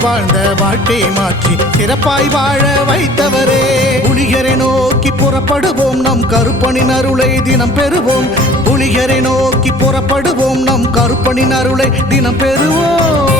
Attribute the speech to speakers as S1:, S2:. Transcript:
S1: வாழ்ந்த வாழ்க்கையை மாற்றி சிறப்பாய் வாழ வைத்தவரே. புனிகரை நோக்கி புறப்படுவோம் நம் கருப்பனின் அருளை தினம் பெறுவோம். புனிகரை நோக்கி புறப்படுவோம் நம் கருப்பனின் அருளை தினம் பெறுவோம்.